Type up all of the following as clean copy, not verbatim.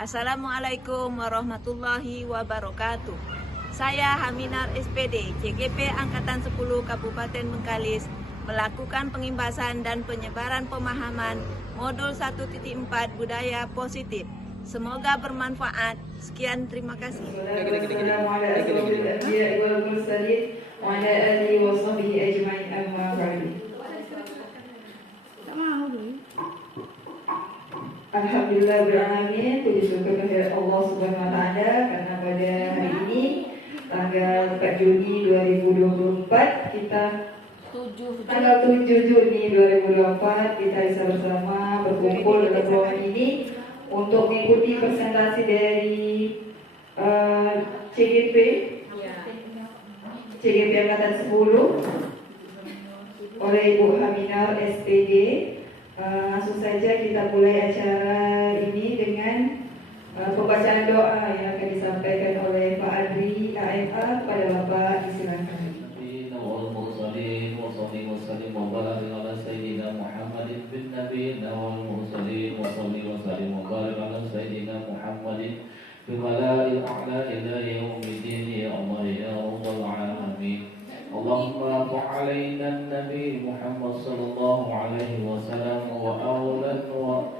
Assalamualaikum warahmatullahi wabarakatuh. Saya Haminar SPD, CGP Angkatan 10 Kabupaten Bengkalis, melakukan pengimbasan dan penyebaran pemahaman modul 1.4 budaya positif. Semoga bermanfaat. Sekian, terima kasih. Alhamdulillah beralamin, puji syukur kehadirat Allah Subhanahu wa taala karena pada hari ini tanggal 4 Juni 2024 kita tanggal 7 Juni 2024 kita bisa bersama berkumpul dalam ruangan ini untuk mengikuti presentasi dari CGP Angkatan 10 oleh Ibu Haminar SPD. Langsung saja kita mulai acara ini dengan pembacaan doa yang akan disampaikan oleh Pak Adri AMA kepada Bapak, disilakan. اللهم صل علينا النبي محمد صلى الله عليه وسلم وأولا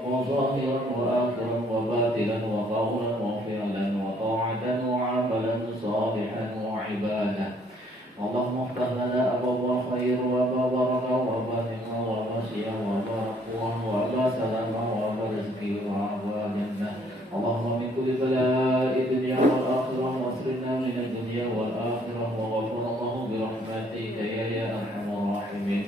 وظاهرا وآخرا وباطلا وقولا وفعلا وطاعة وعملا صالحا وعبادا. اللهم افتح لنا أبواب الخير وباب رضا وباب نعمة ومشيئة وباب قوة وباب سلامة وباب رزق وباب جنة. اللهم من كل بلاء الدنيا والآخرة واصرفنا من الدنيا والآخرة وغفر الله برحمتك يا أرحم الراحمين.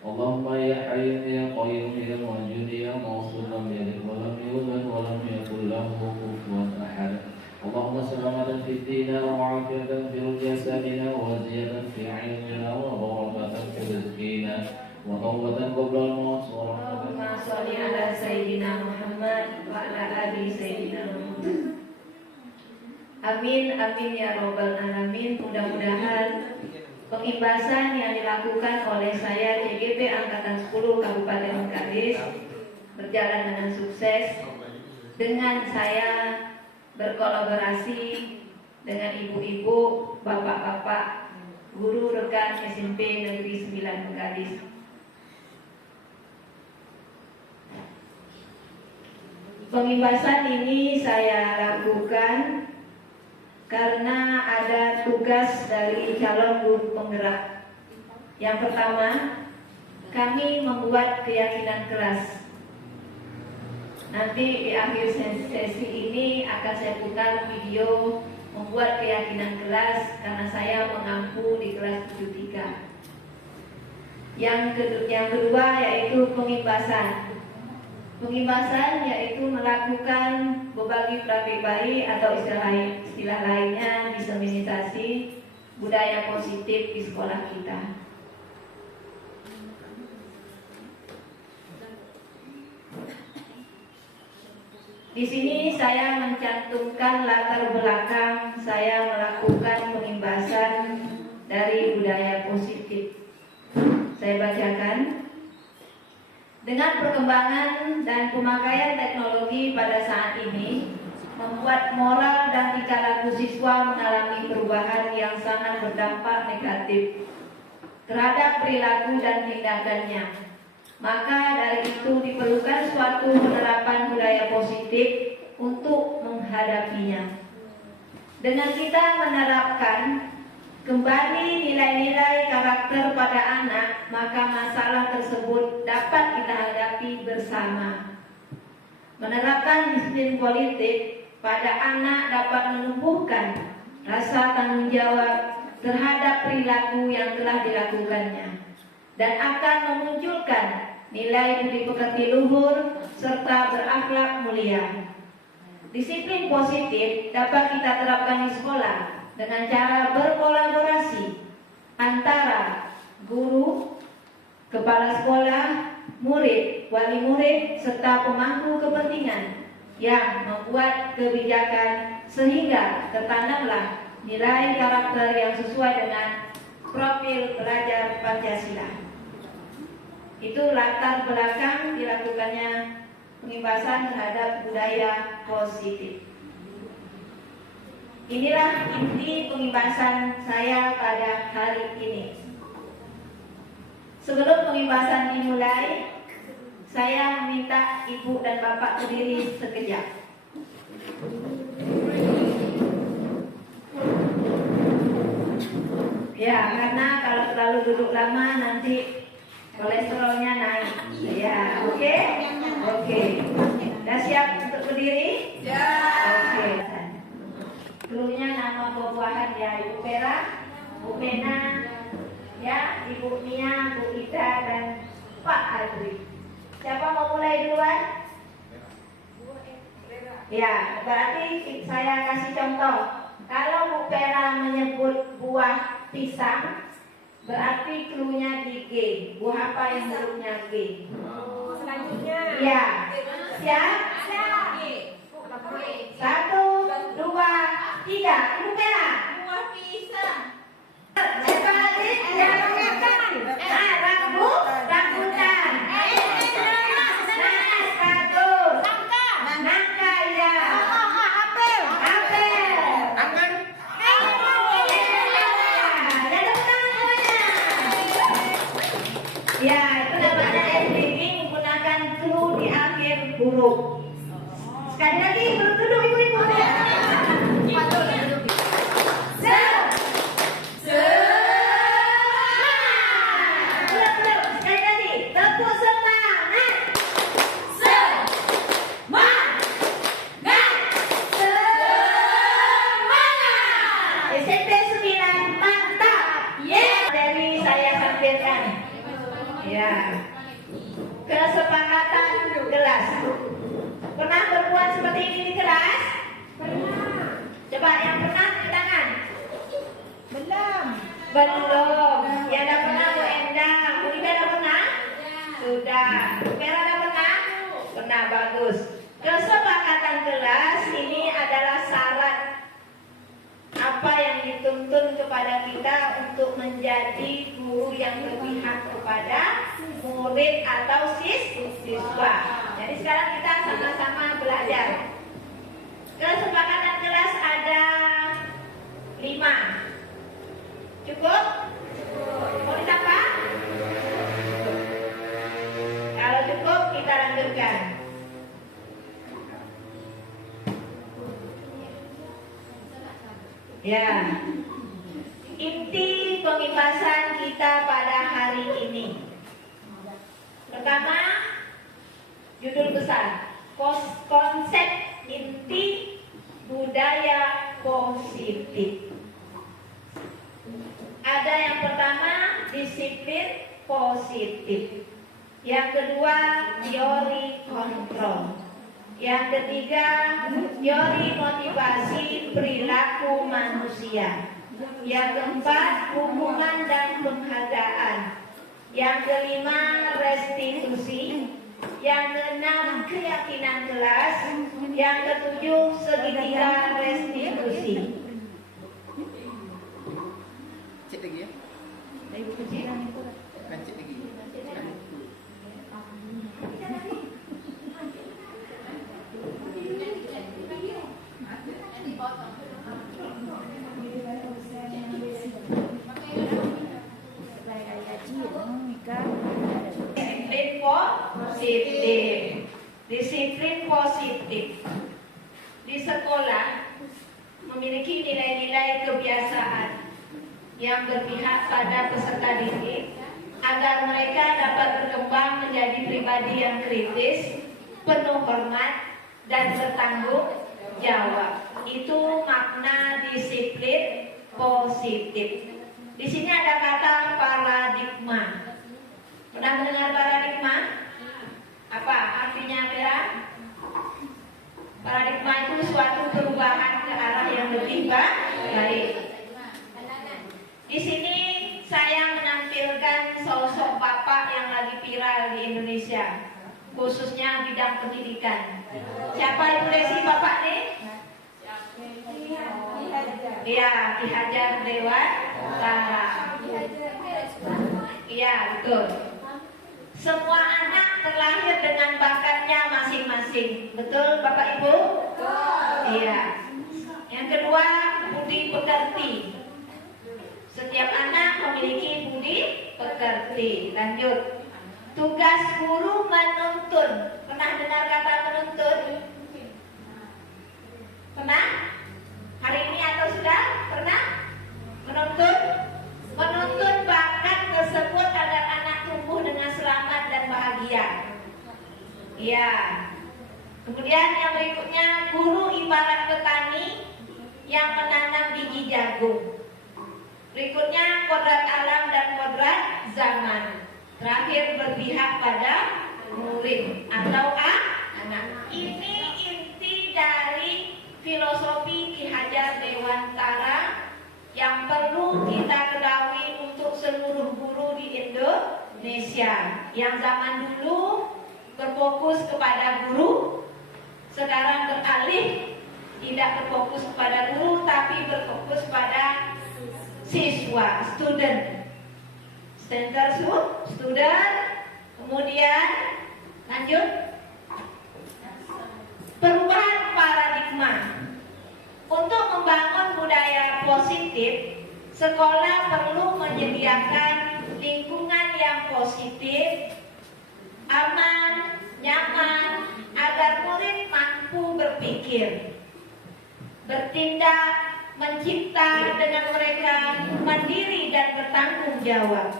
اللهم يا حي يا قيوم يا موجود يا موصول لم يلد ولم يولد ولم يكن له كفوا أحد. اللهم سلامة في الدين وعافية في جسدنا وزيادة في علمنا وبركة في رزقنا وتوبة قبل الموت اللهم صل على سيدنا محمد وعلى آل سيدنا محمد. Amin, amin ya robbal alamin. Mudah-mudahan pengimbasan yang dilakukan oleh saya CGP Angkatan 10 Kabupaten Bengkalis berjalan dengan sukses dengan saya berkolaborasi dengan ibu-ibu, bapak-bapak, guru rekan SMP Negeri 9 Bengkalis. Pengimbasan ini saya lakukan karena ada tugas dari calon guru penggerak. Yang pertama, kami membuat keyakinan kelas. Nanti di akhir sesi ini akan saya putar video membuat keyakinan kelas karena saya mengampu di kelas 73. Yang kedua yaitu pengimbasan. Pengimbasan yaitu melakukan berbagi baik atau istilah lainnya diseminisasi budaya positif di sekolah kita. Di sini saya mencantumkan latar belakang saya melakukan pengimbasan dari budaya positif. Saya bacakan. Dengan perkembangan dan pemakaian teknologi pada saat ini membuat moral dan tingkah laku siswa mengalami perubahan yang sangat berdampak negatif terhadap perilaku dan tindakannya. Maka dari itu diperlukan suatu penerapan budaya positif untuk menghadapinya. Dengan kita menerapkan kembali nilai-nilai karakter pada anak, maka masalah tersebut dapat kita hadapi bersama. Menerapkan disiplin politik pada anak dapat menumbuhkan rasa tanggung jawab terhadap perilaku yang telah dilakukannya dan akan memunculkan nilai budi pekerti luhur serta berakhlak mulia. Disiplin positif dapat kita terapkan di sekolah dengan cara berkolaborasi antara guru, kepala sekolah, murid, wali murid, serta pemangku kepentingan yang membuat kebijakan sehingga tertanamlah nilai karakter yang sesuai dengan profil pelajar Pancasila. Itu latar belakang dilakukannya pengimbasan terhadap budaya positif. Inilah inti pengimbasan saya pada hari ini. Sebelum pengimbasan dimulai, saya meminta Ibu dan Bapak berdiri sekejap. Ya, karena kalau terlalu duduk lama nanti kolesterolnya naik. Ya, oke? Oke. Sudah siap untuk berdiri? Ya. Oke. Dulunya nama buah-buahan ya, Ibu Vera, Bu Mena, ya, Ibu Mia, Bu Ida, dan Pak Adri. Siapa mau mulai duluan? Ya, berarti saya kasih contoh. Kalau Bu Vera menyebut buah pisang, berarti cluenya di G. Buah apa yang hurufnya G? Selanjutnya. Ya. Siap? Satu, dua, tiga. Ibu Vera. Buah pisang. Siapa lagi? Yang mengingatkan. Rambutan. Nanas, bagus. Nangka, ya. Apel. Ya, itu namanya SDG menggunakan clue di akhir huruf. Sekali lagi, duduk ibu-ibu. Sekali lagi, tepuk semangat. SMP 9 mantap. Dari saya sampaikan. Ya. Kesepakatan kelas. Pernah berbuat seperti ini di kelas? Pernah. Coba yang pernah di tangan. Belum. Yang dah pernah Bu Enda. Bu Ida dah pernah? Sudah. Bu Vera dah pernah? Pernah, bagus. Kesepakatan kelas ini adalah syarat apa yang dituntun kepada kita untuk menjadi guru yang berpihak kepada murid atau siswa. Jadi sekarang kita sama-sama belajar. Kesepakatan kelas ada 5. Cukup? Mau ditambah? Kalau cukup kita lanjutkan. Ya, inti pengimbasan kita pada hari ini. Pertama, judul besar, konsep inti budaya positif. Ada yang pertama, disiplin positif. Yang kedua, teori kontrol. Yang ketiga, teori motivasi perilaku manusia. Yang keempat, hubungan dan penghargaan. Yang kelima, restitusi. Yang keenam, keyakinan kelas. Yang ketujuh, segitiga restitusi. Cek lagi ya. Ibu kecilan itu. Kan cek lagi. Disiplin positif di sekolah memiliki nilai-nilai kebiasaan yang berpihak pada peserta didik agar mereka dapat berkembang menjadi pribadi yang kritis, penuh hormat, dan bertanggung jawab. Itu makna disiplin positif. Di sini ada kata paradigma. Pernah mendengar paradigma? Apa artinya, Vera? Paradigma itu suatu perubahan ke arah yang lebih baik. Di sini saya menampilkan sosok bapak yang lagi viral di Indonesia, khususnya bidang pendidikan. Siapa Ibu Desi bapak nih? Iya, Ki Hajar Dewantara. Iya, betul. Semua anak terlahir dengan bakatnya masing-masing. Betul Bapak Ibu? Betul. Iya. Yang kedua, budi pekerti. Setiap anak memiliki budi pekerti. Lanjut. Tugas guru menuntun. Pernah dengar kata menuntun? Pernah? Hari ini atau sudah? Pernah? Menuntun? Menuntun bakat tersebut agar anak tumbuh dengan selamat dan bahagia. Iya. Kemudian yang berikutnya, guru ibarat petani yang menanam biji jagung. Berikutnya, kodrat alam dan kodrat zaman. Terakhir, berpihak pada murid atau anak. Ini inti dari filosofi Ki Hajar Dewantara yang perlu kita ketahui untuk seluruh guru di Indonesia. Yang zaman dulu berfokus kepada guru, sekarang beralih tidak berfokus kepada guru tapi berfokus pada siswa, student. Center student. Kemudian lanjut, perubahan paradigma. Untuk membangun budaya positif, sekolah perlu menyediakan lingkungan yang positif, aman, nyaman, agar murid mampu berpikir, bertindak, mencipta dengan mereka mandiri dan bertanggung jawab.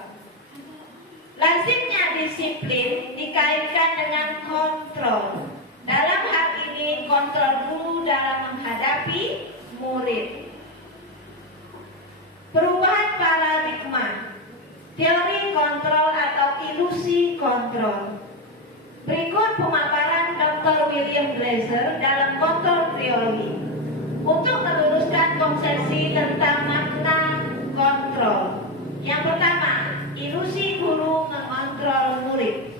Lazimnya disiplin dikaitkan dengan kontrol. Dalam hal ini kontrol guru dalam menghadapi murid. Perubahan paradigma, teori kontrol atau ilusi kontrol. Berikut pemaparan Dr. William Glaser dalam kontrol teori untuk meluruskan konsepsi tentang makna kontrol. Yang pertama, ilusi guru mengontrol murid.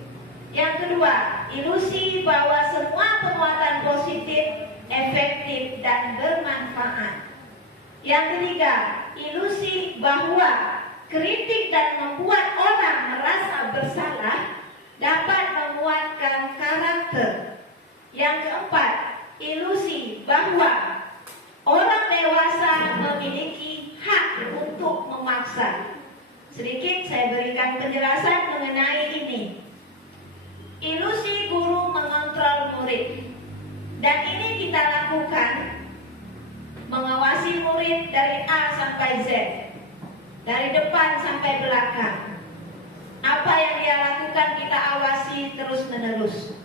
Yang kedua, ilusi bahwa semua penguatan positif, efektif, dan bermanfaat. Yang ketiga, ilusi bahwa kritik dan membuat orang merasa bersalah dapat menguatkan karakter. Yang keempat, ilusi bahwa orang dewasa memiliki hak untuk memaksa. Sedikit saya berikan penjelasan mengenai ini. Ilusi guru mengontrol murid. Dan ini kita lakukan mengawasi murid dari A sampai Z, dari depan sampai belakang. Apa yang dia lakukan kita awasi terus-menerus.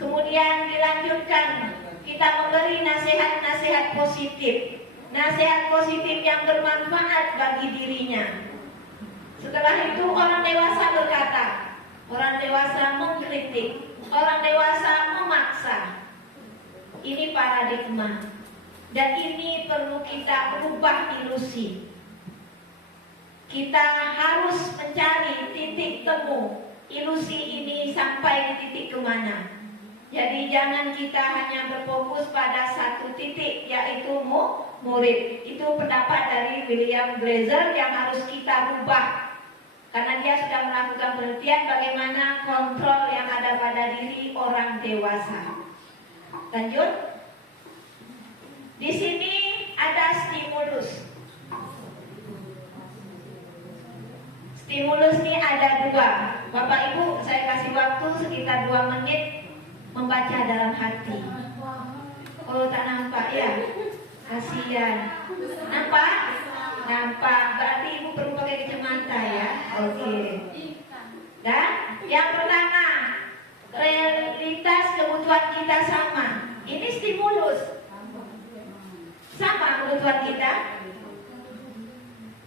Kemudian dilanjutkan, kita memberi nasihat-nasihat positif, nasihat positif yang bermanfaat bagi dirinya. Setelah itu orang dewasa berkata, orang dewasa mengkritik, orang dewasa memaksa. Ini paradigma. Dan ini perlu kita ubah ilusi. Kita harus mencari titik temu ilusi ini sampai di titik kemana. Jadi jangan kita hanya berfokus pada satu titik, yaitu murid. Itu pendapat dari William Glaser yang harus kita rubah. Karena dia sudah melakukan penelitian bagaimana kontrol yang ada pada diri orang dewasa. Lanjut. Di sini ada stimulus. Stimulus ini ada dua. Bapak Ibu, saya kasih waktu sekitar 2 menit membaca dalam hati. Oh, tak nampak ya? Kasihan. Nampak? Nampak. Berarti Ibu perlu pakai kacamata ya. Oke. Dan yang pertama, realitas kebutuhan kita sama. Ini stimulus. Sama kebutuhan kita.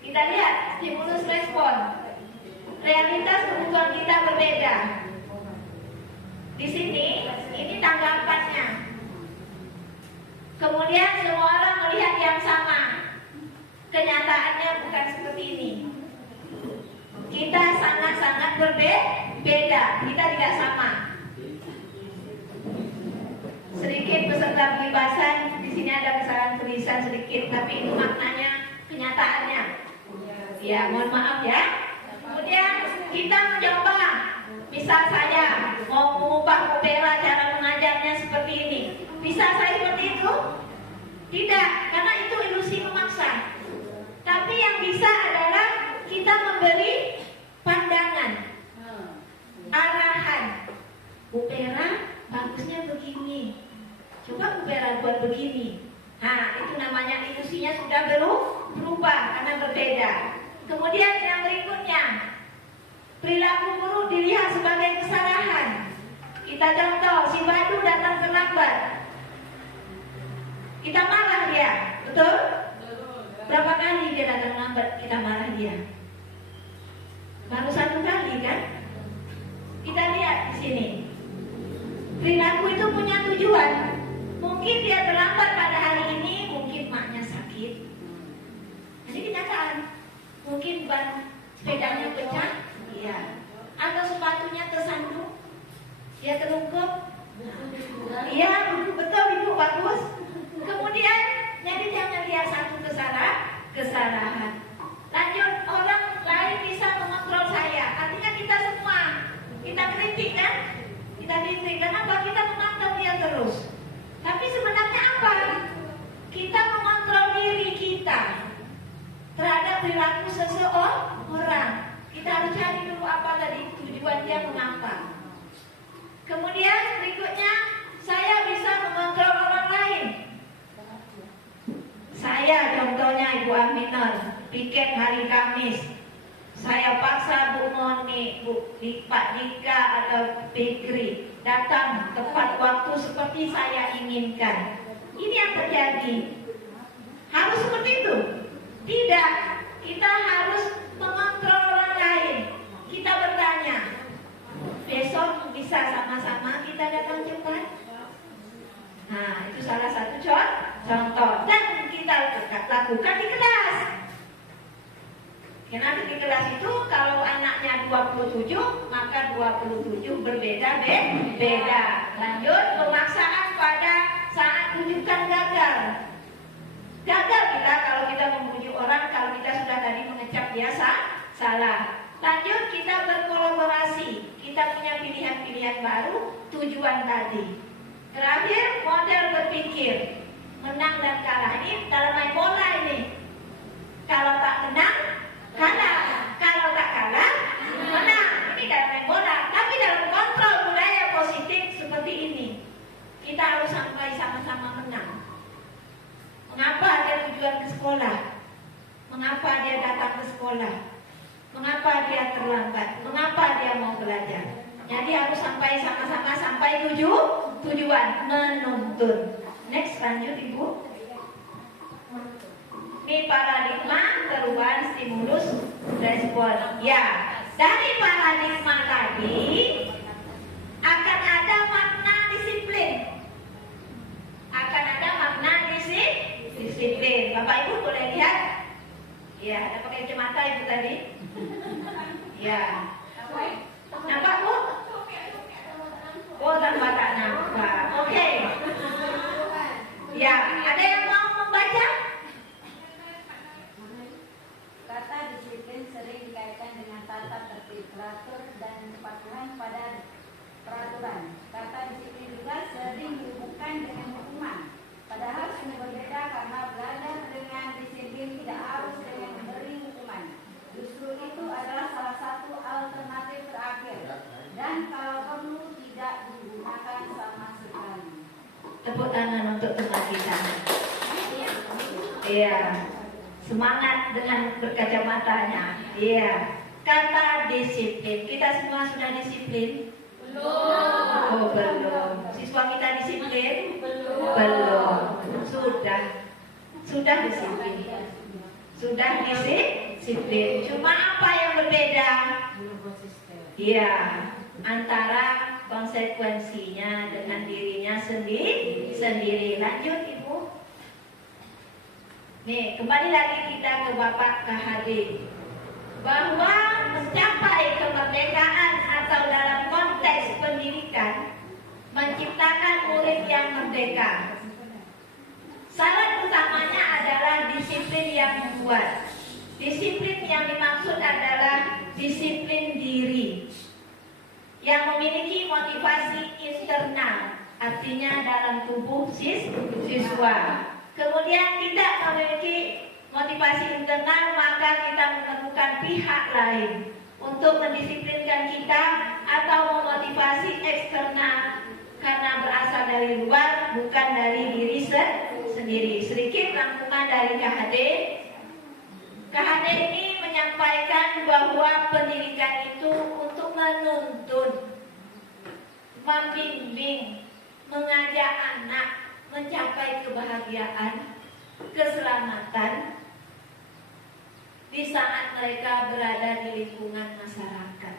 Kita lihat stimulus respon. Realitas kebutuhan kita berbeda. Di sini, ini tanggapannya. Kemudian semua orang melihat yang sama. Kenyataannya bukan seperti ini. Kita sangat-sangat berbeda. Kita tidak sama. Sedikit peserta pembebasan, di sini ada kesalahan tulisan sedikit, tapi itu maknanya kenyataannya. Ya, mohon maaf ya. Kemudian kita mencoba, Misal saya mau mengubah opera cara mengajarnya seperti ini, bisa saya seperti itu? Tidak, karena itu ilusi memaksa. Tapi yang bisa adalah kita memberi pandangan, arahan. Opera bagusnya begini, coba opera buat begini. Nah, itu namanya ilusinya sudah berubah karena berbeda. Kemudian yang berikutnya, perilaku guru dilihat sebagai kesalahan. Kita contoh, si Badu datang terlambat, kita marah dia, betul? Berapa kali dia datang lambat, kita marah dia? Baru 1 kali kan? Kita lihat di sini. Perilaku itu punya tujuan. Mungkin dia terlambat pada hari ini, mungkin maknya sakit. Jadi kenyataan. Mungkin ban sepedanya pecah, iya. Atau sepatunya tersandung, dia terungkup. Iya, betul Ibu, bagus. Kemudian, jadi jangan lihat satu kesalahan. Lanjut, orang lain bisa mengontrol saya. Artinya kita semua, kita kritik kan? Kita kritik, kenapa kita memantau dia terus? Tapi sebenarnya apa? Kita mengontrol diri kita terhadap perilaku seseorang. Kita harus cari dulu apa tadi tujuan dia mengapa. Kemudian berikutnya, saya bisa mengontrol orang lain. Saya contohnya Ibu Aminah, piket hari Kamis. Saya paksa Bu Moni, Pak Dika atau Fikri datang tepat waktu seperti saya inginkan. Ini yang terjadi. Harus seperti itu? Tidak. Kita harus mengontrol orang lain. Kita bertanya, besok bisa sama-sama kita datang cepat? Nah, itu salah satu contoh. Dan kita lakukan di kelas. Karena di kelas itu kalau anaknya 27, maka 27 berbeda-beda. Lanjut, pemaksaan pada saat rujukan gagal. Gagal kita kalau kita memuji orang, kalau kita sudah tadi mengecap dia salah. Lanjut, kita berkolaborasi. Kita punya pilihan-pilihan baru, tujuan tadi. Terakhir, model berpikir. Menang dan kalah. Ini dalam main bola ini. Kalau tak menang, kalah. Kalau tak kalah, menang. Ini dalam main bola. Tapi dalam kontrol budaya positif seperti ini, kita harus sampai sama-sama menang. Mengapa dia tujuan ke sekolah? Mengapa dia datang ke sekolah? Mengapa dia terlambat? Mengapa dia mau belajar? Jadi harus sampai sama-sama sampai tujuan menuntun. Next, lanjut Ibu. Ini paradigma perubahan stimulus respon. Ya, dari paradigma tadi akan ada makna disiplin. Akan ada makna disiplin. Bapak Ibu boleh lihat? Ya, ada pakai kacamata Ibu tadi. Ya. Nampak Bu? Oh, tanpa tak nampak. Oke. Ya, ada yang mau membaca? Kata disiplin sering dikaitkan dengan tata tertib, teratur, dan kepatuhan pada peraturan. Kata disiplin juga sering dihubungkan dengan hukuman. Padahal sungguh berbeda karena belajar dengan disiplin tidak harus dengan memberi hukuman. Justru itu adalah salah satu alternatif terakhir. Dan kalau perlu tidak digunakan sama sekali. Tepuk tangan untuk teman kita. Iya. Semangat dengan berkacamatanya. Iya. Kata disiplin. Kita semua sudah disiplin? Belum. Oh, belum. Siswa kita disiplin? Belum. Sudah disiplin. Sudah disiplin. Cuma apa yang berbeda? Iya. Antara konsekuensinya dengan dirinya sendiri. Lanjut Ibu. Nih, kembali lagi kita ke Bapak KHD. Bahwa mencapai kemerdekaan atau dalam konteks pendidikan menciptakan murid yang merdeka. Syarat utamanya adalah disiplin yang membuat. Disiplin yang dimaksud adalah disiplin diri. Yang artinya dalam tubuh siswa. Kemudian tidak memiliki motivasi internal, maka kita menemukan pihak lain untuk mendisiplinkan kita atau memotivasi eksternal karena berasal dari luar, bukan dari diri sendiri. Sedikit rangkuman dari KHD. KHD ini menyampaikan bahwa pendidikan itu untuk menuntun, membimbing, mengajak anak mencapai kebahagiaan, keselamatan di saat mereka berada di lingkungan masyarakat.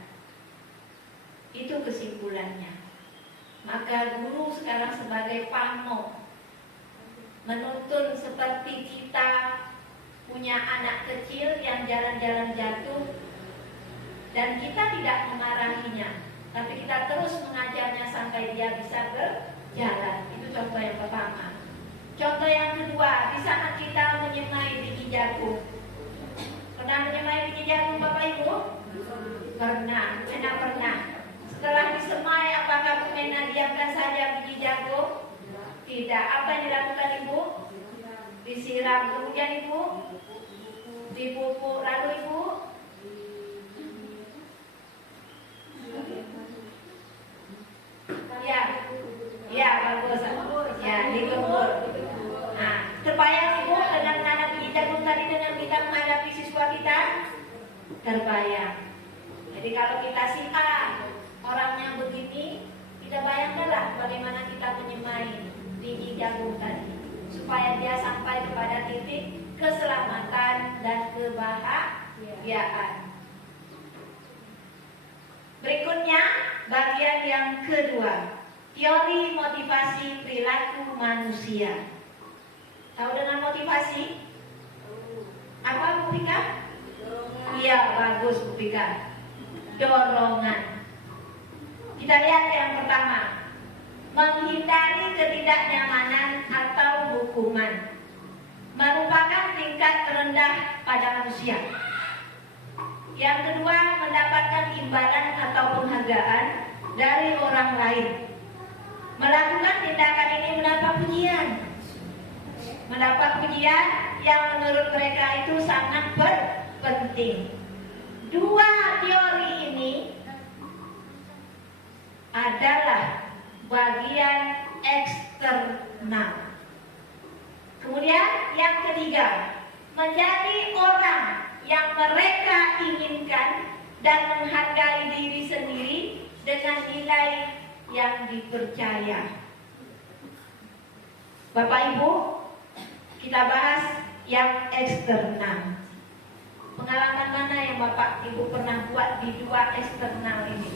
Itu kesimpulannya. Maka guru sekarang sebagai pamong menuntun seperti kita punya anak kecil yang jalan-jalan jatuh dan kita tidak memarahinya, tapi kita terus mengajarnya sampai dia bisa berjalan. Itu contoh yang pertama. Contoh yang kedua, di saat kita menyemai biji jagung. Pernah menyemai biji jagung Bapak Ibu? Pernah, pernah. Setelah disemai, apakah Bu Mena diamkan saja biji jagung? Tidak. Apa yang dilakukan Ibu? Disiram. Kemudian Ibu dipupuk. Lalu Ibu ya bagus. Ya, digembur. Nah, terbayang Ibu dengan menanam biji jagung tadi dengan kita menghadapi siswa kita? Terbayang. Jadi kalau kita si A, orangnya begini, kita bayangkanlah bagaimana kita menyemai biji jagung tadi supaya dia sampai kepada titik keselamatan dan kebahagiaan. Berikutnya, bagian yang kedua, teori motivasi perilaku manusia. Tahu dengan motivasi? Apa Bu Pika? Iya, bagus Bu Pika. Dorongan. Kita lihat yang pertama, menghindari ketidaknyamanan atau hukuman merupakan tingkat terendah pada manusia. Yang kedua, mendapatkan imbalan atau penghargaan dari orang lain. Melakukan tindakan ini mendapat pujian. Mendapat pujian yang menurut mereka itu sangat penting. Dua teori ini adalah bagian eksternal. Kemudian yang ketiga, menjadi orang yang mereka inginkan dan menghargai diri sendiri dengan nilai yang dipercaya. Bapak Ibu, kita bahas yang eksternal. Pengalaman mana yang Bapak Ibu pernah buat di dua eksternal ini?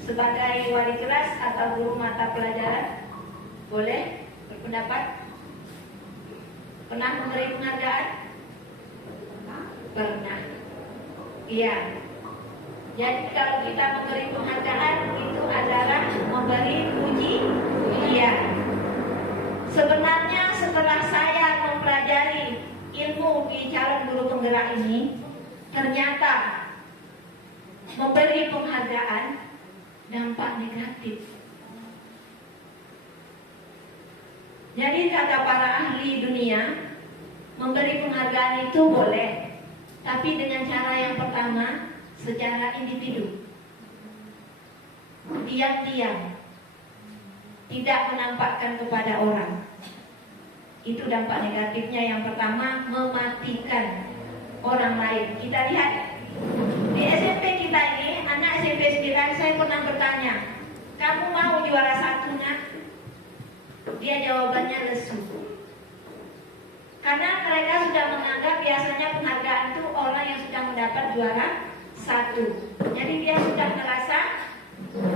Sebagai wali kelas atau guru mata pelajaran, boleh berpendapat? Pernah memberi penghargaan? Pernah. Iya. Jadi kalau kita memberi penghargaan itu adalah memberi pujian. Sebenarnya setelah saya mempelajari ilmu di calon guru penggerak ini, ternyata memberi penghargaan dampak negatif. Jadi kata para ahli dunia, memberi penghargaan itu boleh, tapi dengan cara yang pertama, secara individu, diam-diam, tidak menampakkan kepada orang. Itu dampak negatifnya. Yang pertama, mematikan orang lain. Kita lihat di SMP kita ini, anak SMP 9, saya pernah bertanya, kamu mau juara satunya? Dia jawabannya lesu. Karena mereka sudah menganggap biasanya penghargaan itu orang yang sudah mendapat juara satu. Jadi dia sudah merasa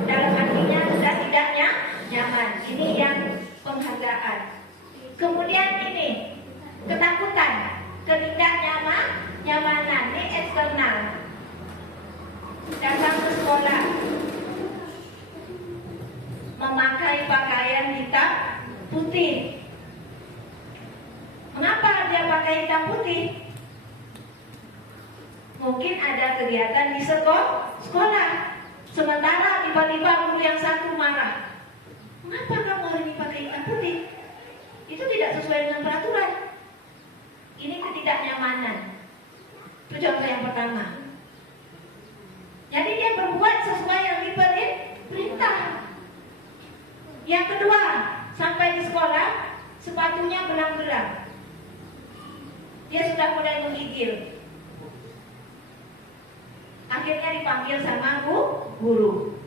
dalam hatinya sudah tidak nyaman. Ini yang penghargaan. Kemudian ini ketakutan, ketidaknyamanan, ini eksternal. Datang ke sekolah, memakai pakaian hitam putih. Mengapa dia pakai hitam putih? Mungkin ada kegiatan di sekolah. Sementara tiba-tiba guru yang satu marah. Mengapa kamu hari ini pakai hitam putih? Itu tidak sesuai dengan peraturan. Ini ketidaknyamanan. Itu contoh yang pertama. Jadi dia berbuat sesuai yang diperintah. Yang kedua, sampai di sekolah sepatunya belang-belang. Dia sudah mulai menggigil. Akhirnya dipanggil sama guru.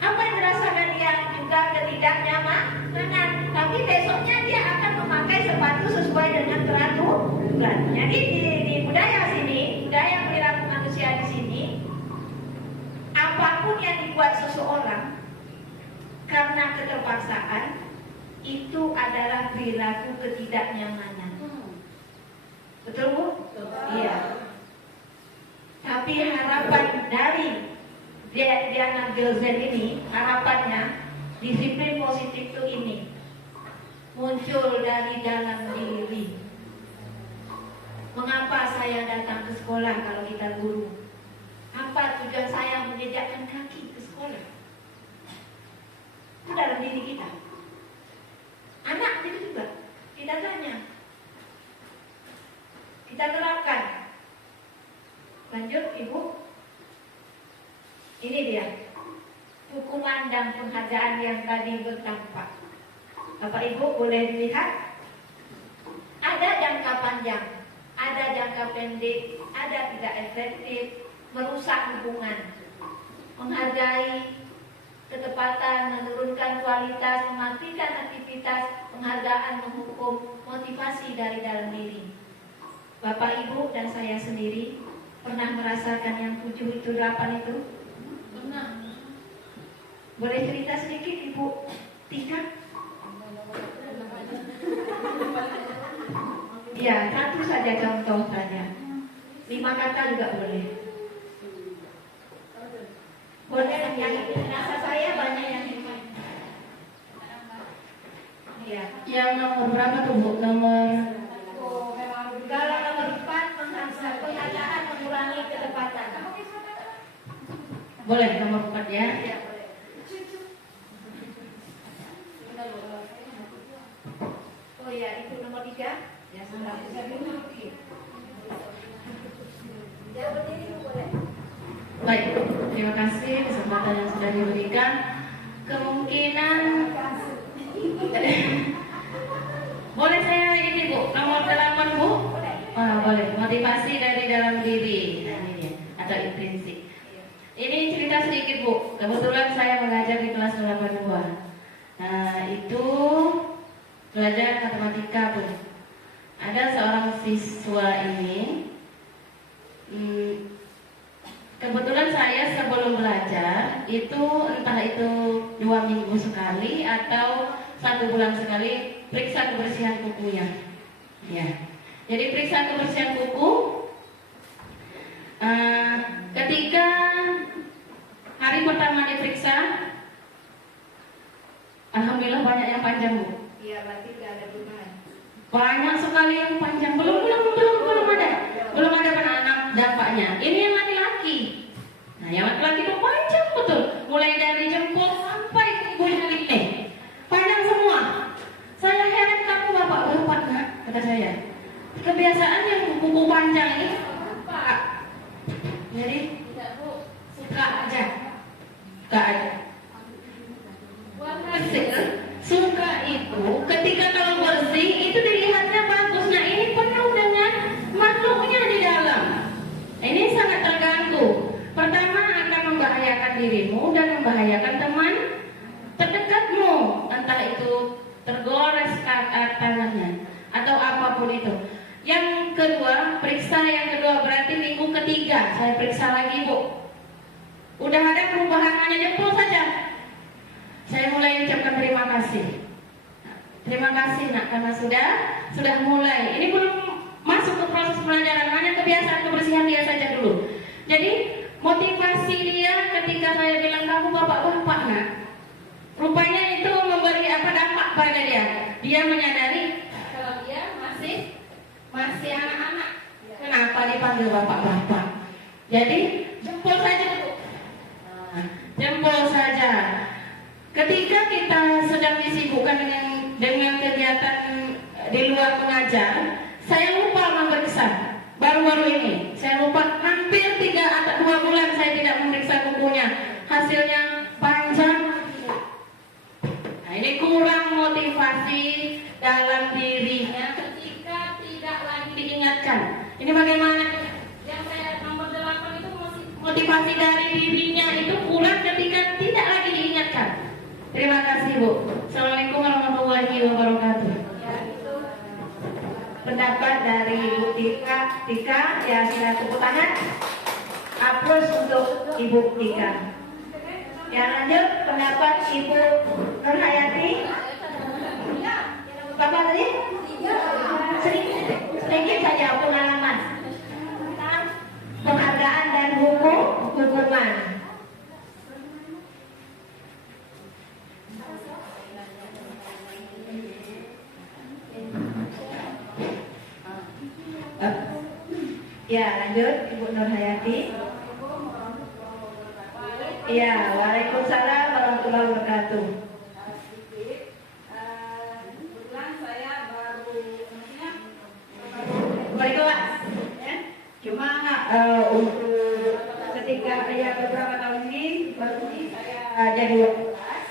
Apa yang dirasakan dia? Juga ketidaknyamanan. Tapi besoknya dia akan memakai sepatu sesuai dengan peraturan. Jadi di budaya sini, budaya perilaku manusia di sini, apapun yang dibuat seseorang karena keterpaksaan itu adalah perilaku ketidaknyamanan. Betul Bu? Iya. Tapi harapan dari Diana Gelzen ini, harapannya disiplin positif itu ini muncul dari dalam diri. Mengapa saya datang ke sekolah kalau kita guru? Apa tujuan saya menjejakkan kaki ke sekolah? Itu dalam diri kita. Anak itu juga. Kita tanya. Kita terapkan. Lanjut Ibu. Ini dia. Hukuman dan penghargaan yang tadi bertampak. Bapak Ibu boleh dilihat. Ada jangka panjang, ada jangka pendek, ada tidak efektif, merusak hubungan, menghargai ketepatan, menurunkan kualitas, mematikan aktivitas, penghargaan, menghukum, motivasi dari dalam diri. Bapak Ibu dan saya sendiri pernah merasakan yang 7 itu, 8 itu? Pernah. Boleh cerita sedikit Ibu Tika? Ya, satu saja contoh saja. 5 kata juga boleh. Boleh yang rasa saya banyak yang hebat. Ya. Yang nomor berapa tuh Bu? Nomor Kalau nomor 4 penghargaan mengurangi ketepatan. boleh nomor 4 ya. Ya, boleh. Oh ya, itu nomor 3. Ya, sudah bisa dulu. Ya, berdiri boleh. Baik, terima kasih kesempatan yang sudah diberikan. Kemungkinan boleh saya ini Bu, nomor 8 Bu? Boleh, motivasi dari dalam diri. Nah, ini dia, atau intrinsik. Ini cerita sedikit Bu, kebetulan saya mengajar di kelas 82. Nah, itu belajar matematika Bu. Ada seorang siswa ini, kebetulan saya sebelum belajar itu entah itu 2 minggu sekali atau 1 bulan sekali periksa kebersihan kukunya. Ya, jadi periksa kebersihan kuku. Ketika hari pertama diperiksa, alhamdulillah banyak yang panjang Bu. Iya, berarti tidak ada perubahan. Banyak sekali yang panjang, belum ada anak dampaknya. Ini yang laki-laki. Nah, yang laki-laki itu panjang betul, mulai dari jempol sampai kukunya ini, panjang semua. Saya heran, kamu bapak-bapak nggak? Kata saya. Kebiasaan yang kuku panjang ini Pak. Jadi suka aja. Suka itu ketika kalau bersih itu dilihatnya bagus. Nah, ini penuh dengan makhluknya di dalam. Ini sangat terganggu. Pertama akan membahayakan dirimu dan membahayakan teman terdekatmu. Entah itu tergores tangannya atau apapun itu. Yang kedua, periksa yang kedua berarti minggu ketiga saya periksa lagi Bu. Udah ada perubahan hanya jempol saja. Saya mulai ucapkan terima kasih. Terima kasih Nak, karena sudah mulai. Ini belum masuk ke proses pelajaran, hanya kebiasaan kebersihan dia saja dulu. Jadi motivasi dia ketika saya bilang kamu bapak-bapak Nak, rupanya itu memberi dampak pada dia. Dia menyadari kalau dia masih anak-anak. Kenapa dipanggil bapak-bapak? Jadi jempol saja Bu. Jempol saja. Ketika kita sedang disibukkan dengan kegiatan di luar pengajar, saya lupa memeriksa. Baru-baru ini saya lupa, hampir 2 bulan saya tidak memeriksa bukunya. Hasilnya panjang. Nah, ini kurang motivasi dalam dirinya ketika tidak lagi diingatkan. Ini bagaimana? Yang saya nomor 8 itu motivasi dari dirinya itu kurang ketika tidak lagi diingatkan. Terima kasih Bu. Assalamualaikum warahmatullahi wabarakatuh. Pendapat dari Ibu Tika, ya silakan tepuk tangan. Aplaus untuk Ibu Tika. Ya lanjut pendapat Ibu Nurhayati. Berapa tadi? Sedikit saja pengalaman tentang penghargaan dan hukuman. Ya lanjut Ibu Nurhayati. Ya, waalaikumsalam warahmatullahi wabarakatuh. Kebetulan saya baru Kelas, ya. Cuma untuk ketika ya beberapa tahun ini baru ini saya jadi kelas.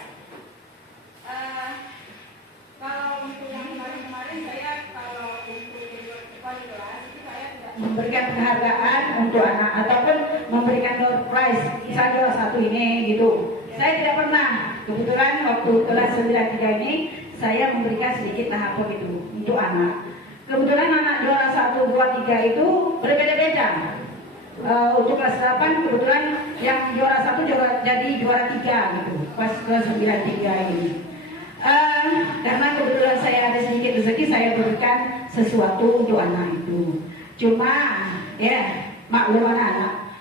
kalau untuk yang kemarin saya kalau untuk wali kelas itu saya tidak Memberikan penghargaan untuk anak ataupun memberikan door prize misalnya satu ini gitu. Saya tidak pernah. Kebetulan waktu kelas 93 ini saya memberikan sedikit tahap itu untuk anak. Kebetulan anak juara 1, 2, 3 itu berbeda-beda. Untuk kelas 8 kebetulan yang juara 1 juga jadi juara 3 gitu. Pas kelas 93 ini. Karena kebetulan saya ada sedikit rezeki, saya berikan sesuatu untuk anak itu. Cuma ya maklum anak-anak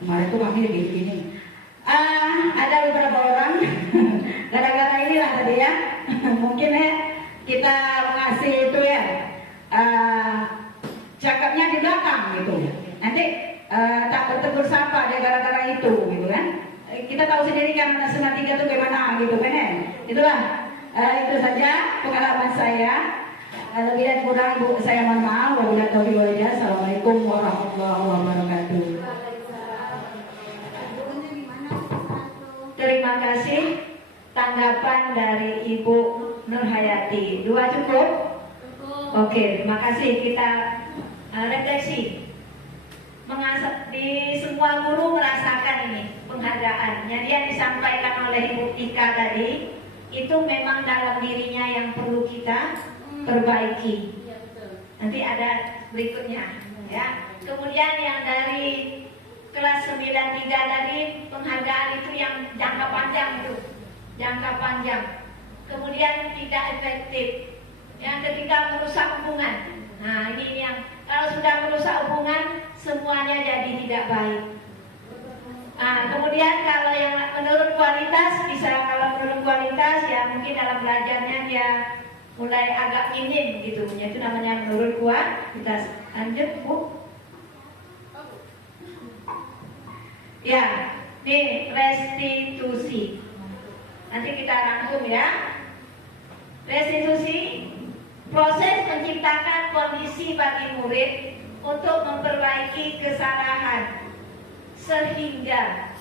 kemarin tuh kami gini. Ada beberapa orang gara-gara inilah tadi ya mungkin ya kita mengasih itu ya cakapnya di belakang gitu. Nanti tak bertegur sapa dia gara-gara itu gitu kan. Kita tahu sendiri kan anak SMA 3 itu gimana gitu kan ya. Itulah itu saja pengalaman saya. Lebih dan kurang Ibu saya mohon maaf. Wabillahi taufiq wal hidayah. Assalamualaikum warahmatullahi wabarakatuh. Terima kasih tanggapan dari Ibu Nurhayati. 2 cukup? Oke, terima kasih. Kita refleksi. Di semua guru merasakan ini penghargaan. Jadi yang disampaikan oleh Ibu Tika tadi itu memang dalam dirinya yang perlu kita perbaiki. Nanti ada berikutnya ya. Kemudian yang dari kelas 93 tadi penghargaan itu yang jangka panjang itu. Jangka panjang. Kemudian tidak efektif. Yang ketiga merusak hubungan. Nah, ini yang kalau sudah merusak hubungan semuanya jadi tidak baik. Nah, kemudian kalau yang menurut kualitas kalau menurut kualitas ya mungkin dalam belajarnya dia mulai agak minim gitu, itu namanya menurut kualitas. Lanjut Bu. Ya, ini restitusi. Nanti kita rangkum ya. Restitusi, proses menciptakan kondisi bagi murid untuk memperbaiki kesalahan sehingga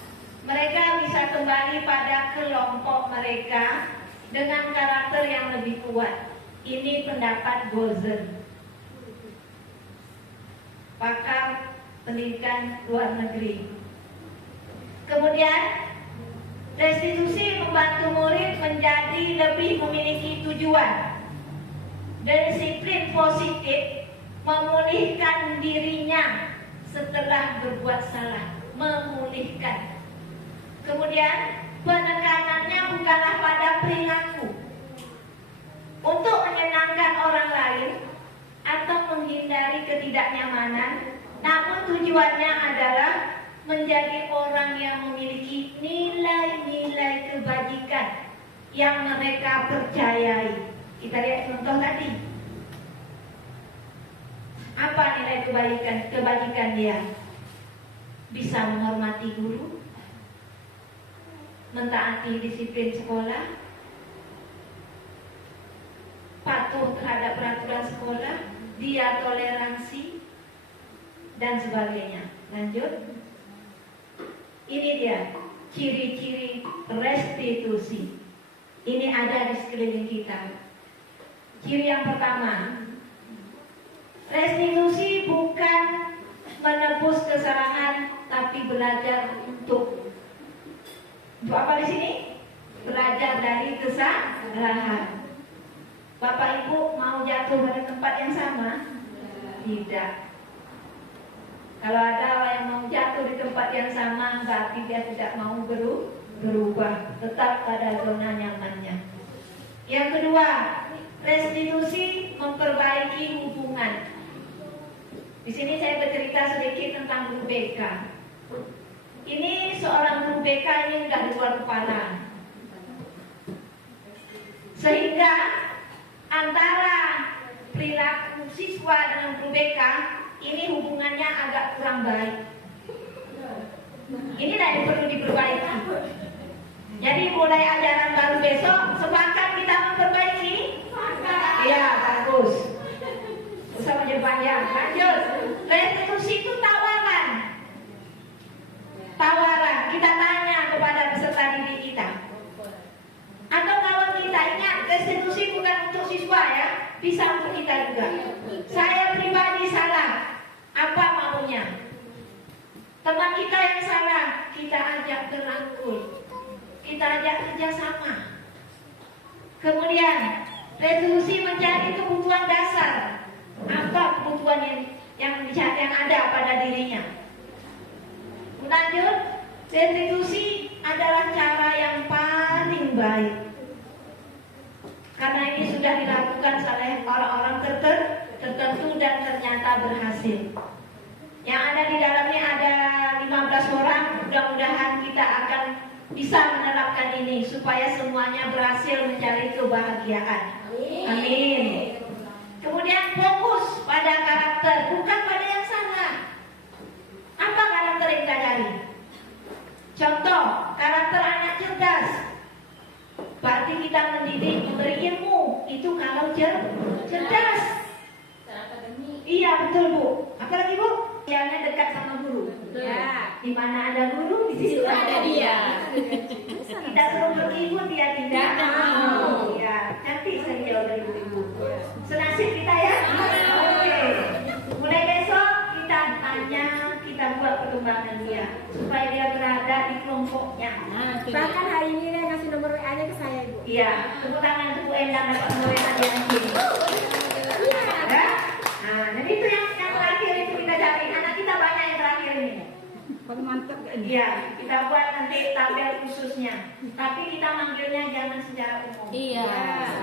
mereka bisa kembali pada kelompok mereka dengan karakter yang lebih kuat. Ini pendapat Gozen, pakar pendidikan luar negeri. Kemudian restitusi membantu murid menjadi lebih memiliki tujuan. Disiplin positif memulihkan dirinya setelah berbuat salah, memulihkan. Kemudian penekanannya bukanlah pada perilaku untuk menyenangkan orang lain atau menghindari ketidaknyamanan, namun tujuannya adalah menjadi orang yang memiliki nilai-nilai kebajikan yang mereka percayai. Kita lihat contoh tadi. Apa nilai kebajikan dia? Bisa menghormati guru, mentaati disiplin sekolah, patuh terhadap peraturan sekolah, dia toleransi, dan sebagainya. Lanjut. Ini dia ciri-ciri restitusi. Ini ada di sekeliling kita. Ciri yang pertama, restitusi bukan menebus kesalahan, tapi belajar untuk apa di sini? Belajar dari kesalahan. Bapak Ibu mau jatuh pada tempat yang sama? Tidak. Kalau ada yang mau jatuh di tempat yang sama, berarti dia tidak mau berubah, tetap pada zona nyamannya. Yang kedua, restitusi memperbaiki hubungan. Di sini saya bercerita sedikit tentang guru BK. Ini seorang guru BK ini sudah di luar kepala, sehingga antara perilaku siswa dengan guru BK ini hubungannya agak kurang baik. Ini tidak perlu diperbaiki. Jadi mulai ajaran baru besok sepakat kita memperbaiki. Iya, bagus. Usah panjang. Lanjut. Restitusi itu tawaran. Tawaran. Kita tanya kepada peserta didik kita. Atau kawan kita, ingat restitusi bukan untuk siswa ya, bisa untuk kita juga. Saya pribadi salah, apa maunya? Teman kita yang salah, kita ajak berangkul, kita ajak kerjasama. Kemudian restitusi menjadi kebutuhan dasar. Apa kebutuhan yang ada pada dirinya? Lanjut, restitusi adalah cara yang paling baik, karena ini sudah dilakukan oleh orang-orang tertentu dan ternyata berhasil. Yang ada di dalamnya ada 15 orang. Mudah-mudahan kita akan bisa menerapkan ini supaya semuanya berhasil mencari kebahagiaan. Amin. Kemudian fokus pada karakter, bukan pada yang salah. Apa karakter yang kita cari? Contoh, karakter anak cerdas. Berarti kita mendidik, memberi ilmu. Itu kalau cerdas. Iya, betul Bu. Apa lagi Bu? Yang dekat sama guru. Ya, di mana ada guru, di situ ada dia. Kita suruh berikut, dia tidak mau. Ya, cantik saya jawab dari ibu. Senasib kita ya. Oke. Mulai besok kita tanya, kita buat perkembangan dia supaya dia berada di kelompoknya. Bahkan hari ini dia ngasih nomor WA-nya ke saya, Ibu. Iya, tepuk tangan untuk Bu Endang dapat nomor WA dia nanti. Ya? Nah, jadi itu yang terakhir itu kita cari. Anak kita banyak yang terakhir ini. Mantap kan? Iya, kita buat nanti tabel khususnya. Tapi kita manggilnya jangan secara umum. Iya.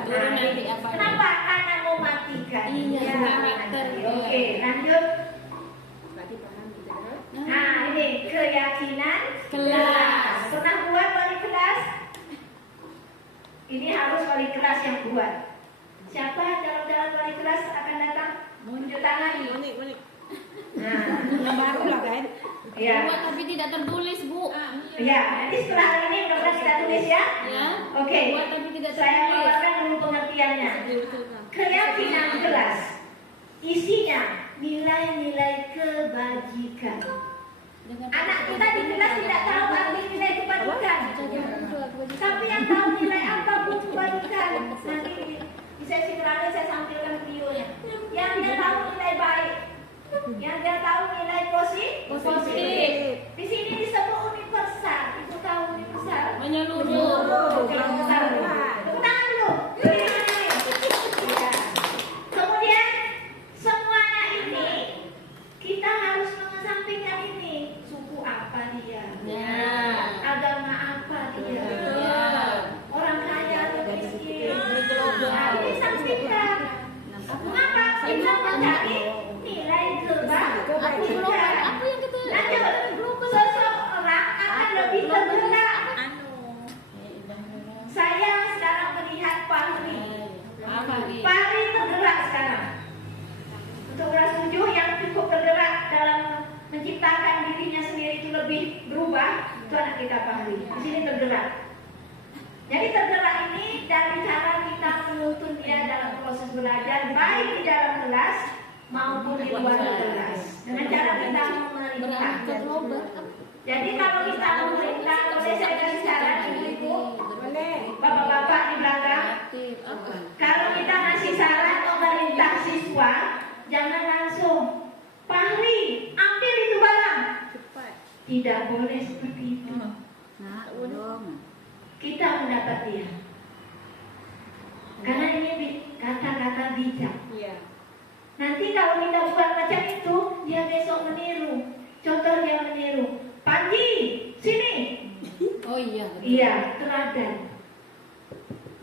Nah, Nanti apa? kenapa? Karena mematikan. Iya, Ya, karakter. oke, lanjut. Berarti paham gitu ya. Nah, ini keyakinan Kelas. Pernah buat wali kelas? Ini harus wali kelas yang buat. Siapa calon-calon wali kelas akan datang? Tunjuk tangan. Nah, Baru lah kan? ya. Buat tapi tidak tertulis, Bu. Ya, nanti setelah hari ini mudah-mudahan kita tulis ya. Ya. Oke. Buat tapi tidak Saya tertulis. bawakan dulu pengertiannya. Keyakinan kelas isinya nilai-nilai kebajikan. Anak kita di kelas tidak tahu arti nilai kebajikan, tapi yang tahu nilai apa kebajikan. Nanti di sesi terakhir saya sampaikan videonya. Yang dia tahu nilai baik, yang dia tahu nilai positif. Di sini disebut universal. Ibu tahu universal? Menyeluruh. Universal. Tepuk tangan dulu. Ya. Kemudian semuanya ini kita harus mengesampingkan ini. Suku apa dia? Ya. Agama apa dia? Ya. Orang kaya atau miskin? Nah, ini sampingkan. Mengapa kita mencari nilai kebajikan? Lanjut. Seseorang akan lebih tergerak. Saya sekarang melihat Fahri. Fahri tergerak sekarang. Untuk kelas 7 yang cukup tergerak dalam menciptakan dirinya sendiri itu lebih berubah. Itu anak kita Fahri. Di sini tergerak. Jadi tergerak ini dari cara kita menuntun dia dalam proses belajar, baik di dalam kelas maupun di luar kelas. Dengan cara kita memerintah. Jadi kalau kita memerintah, boleh saya kasih saran ibu-ibu, bapak-bapak di belakang. Kalau kita ngasih saran memerintah siswa, jangan langsung, Fahri, ambil itu barang. Tidak boleh seperti itu. Kita mendapat dia. Karena ini kata-kata bijak. Nanti kalau kita buat macam itu, dia besok meniru. Contoh dia meniru. Panji, sini. Oh iya. Iya, teladan.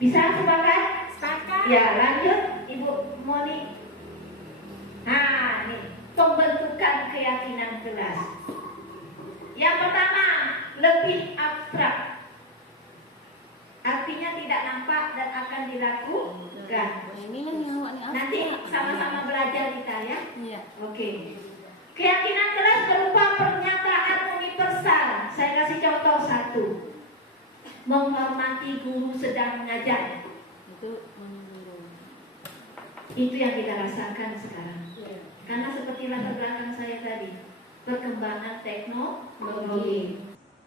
Bisa sepakat? Sepakat. Ya, lanjut Ibu Moni. Nah, ini pembentukan keyakinan kelas. Yang pertama, lebih abstrak. Artinya tidak nampak dan akan dilakukan. Nanti sama-sama belajar kita ya. Iya. Oke. Keyakinan kelas berupa pernyataan universal. Saya kasih contoh satu. Menghormati guru sedang mengajar. Itu yang kita rasakan sekarang. Karena seperti latar belakang saya tadi, perkembangan teknologi.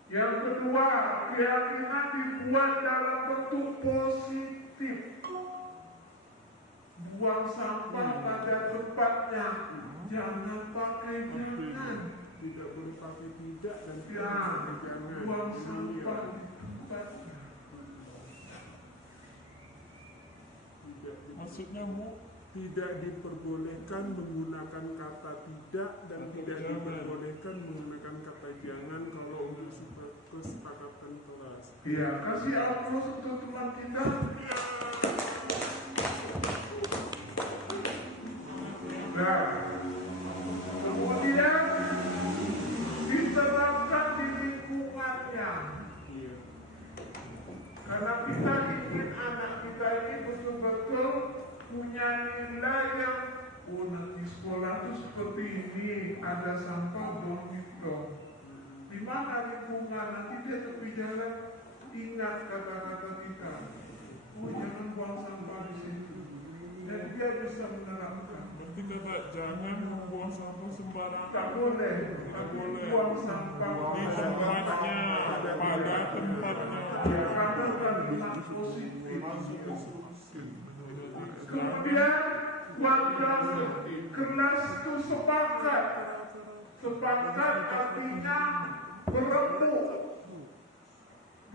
Yang kedua, keyakinan dibuat dalam bentuk positif. Buang sampah pada tempatnya, jangan pakai jangan. Tidak boleh pakai tidak dan jangan. Buang sampah di tempatnya. Maksudnya tidak diperbolehkan menggunakan kata tidak dan tidak diperbolehkan menggunakan kata jangan kalau untuk kesepakatan kelas. Ya, kasih aplaus untuk teman kita. Nah, kemudian diterapkan di lingkungannya. Karena kita ingin anak kita ini betul-betul punya nilai yang nanti sekolah itu seperti ini, ada sampah buang itu. Di mana lingkungan nanti dia tepi jalan ingat kata-kata kita. Jangan buang sampah di situ. Dan dia bisa menerapkan. Nanti kata jangan membuang sampah sembarangan. Tak boleh. Tak boleh buang sampah di tempatnya, pada tempatnya. Karena kan positif. Kemudian warga kelas itu sepakat. Sepakat artinya berembuk.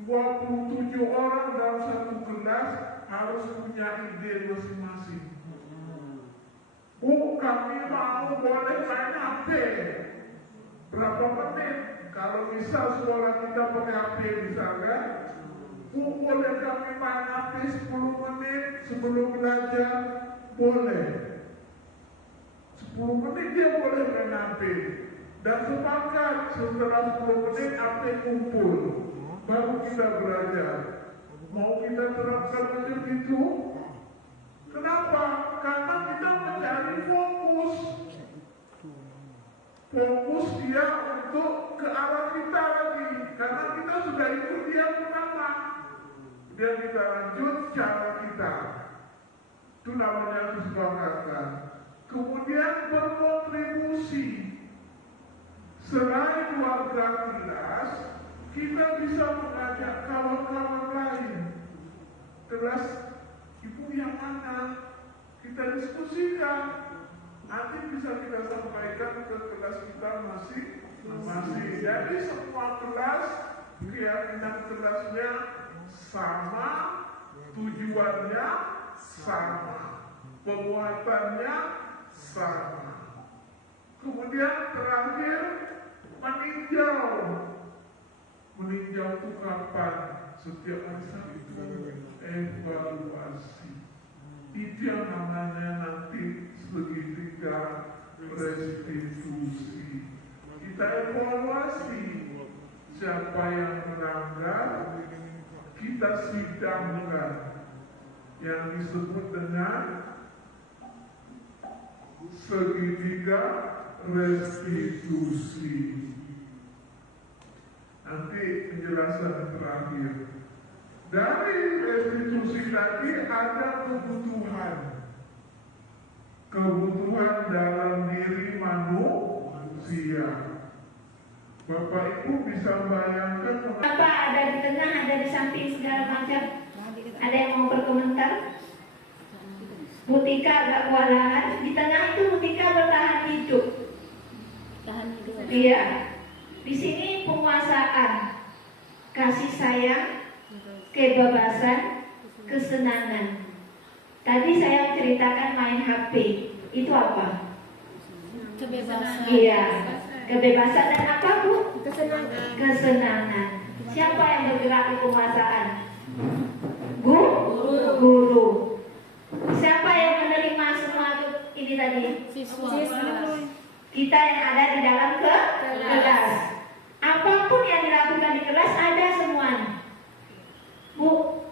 27 orang dalam satu kelas harus punya ide masing-masing. Kami mau boleh main HP berapa menit. Kalau misal sekolah kita pakai HP misalkan, boleh kami main HP 10 menit sebelum belajar, boleh. 10 menit dia boleh main HP. Dan sepakat setelah 10 menit HP kumpul, baru kita belajar. Mau kita terapkan macam itu? Kenapa? Karena kita mencari fokus. Fokus dia untuk ke arah kita lagi. Karena kita sudah ikut dia pertama. Kemudian kita lanjut cara kita. Itu namanya kesepakatan. Kemudian berkontribusi. Selain warga kelas, kita bisa mengajak kawan-kawan lain. Kelas ibu yang mana? Kita diskusikan. Nanti bisa kita sampaikan ke kelas kita masing-masing. Jadi semua kelas, keyakinan kelasnya sama, tujuannya sama, penguatannya sama. Kemudian terakhir meninjau. Meninjau itu kapan? Setiap hari Sabtu evaluasi. Itu yang namanya nanti segitiga restitusi. Kita evaluasi siapa yang melanggar, kita sidangkan. Yang disebut dengan segitiga restitusi. Nanti penjelasan terakhir. Dari restitusi tadi ada kebutuhan dalam diri manusia. Bapak Ibu bisa bayangkan Apa ada di tengah, ada di samping segala macam. Ada yang mau berkomentar? Mutika agak kewalahan. Di tengah itu Mutika bertahan hidup. Iya. Di sini penguasaan, kasih sayang, kebebasan, kesenangan. Tadi saya ceritakan main HP. Itu apa? Kebebasan. Iya. Kebebasan dan apa, Bu? Kesenangan. Kesenangan. Siapa yang bergerak di penguasaan? Guru. Siapa yang menerima semua ini tadi? Siswa. Kita yang ada di dalam kelas. Apapun yang dilakukan di kelas ada semuanya. Bu,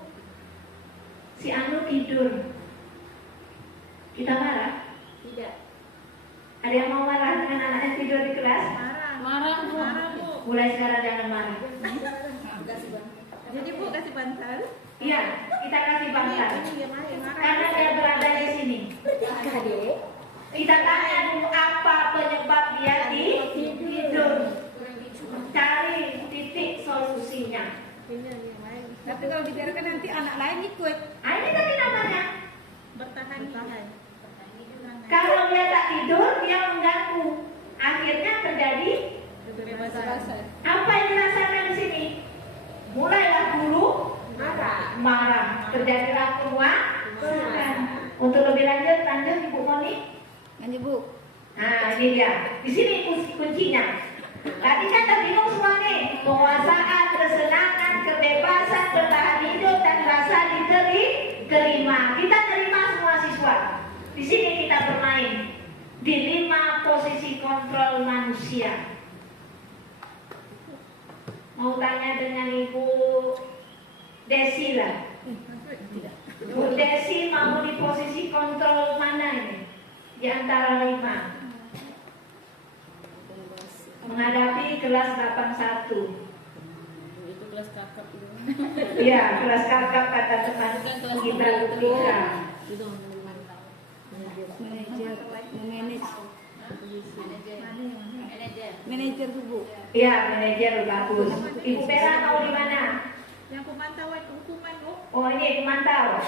si Anu tidur. Kita marah? Tidak. Ada yang mau marah dengan anaknya tidur di kelas? Marah, Bu. Mulai sekarang jangan marah. Jadi Bu kasih bantal. Iya, kita kasih bantal. Karena dia berada di sini. Kita tanya dulu apa penyebab dia tidur. Cari titik solusinya. Tapi kalau dibiarkan nanti anak lain ikut. Ini tadi namanya. Bertahan. Kalau dia tak tidur, dia mengganggu. Akhirnya terjadi apa yang dirasakan di sini? Mulailah guru marah. Terjadilah penguasaan. Untuk lebih lanjut Ibu Moni. Lanjut, Bu. Nah, ini dia. Di sini kuncinya. Tadi kan terbingung semua nih. Penguasaan, kesenangan, kebebasan, bertahan hidup, dan rasa diterima. Kita terima semua siswa. Di sini kita bermain di 5 posisi kontrol manusia. Mau tanya dengan Ibu Desi lah. Bu Desi mau di posisi kontrol mana ini? Di antara 5. Menghadapi kelas 81. Itu kelas kakap itu. Iya, kelas kakap kata teman kita Lutika. Manajer tuh, Bu. Iya, manajer bagus. Ibu Vera mau di mana? Yang pemantauan hukuman, Bu. Oh, ini pemantau.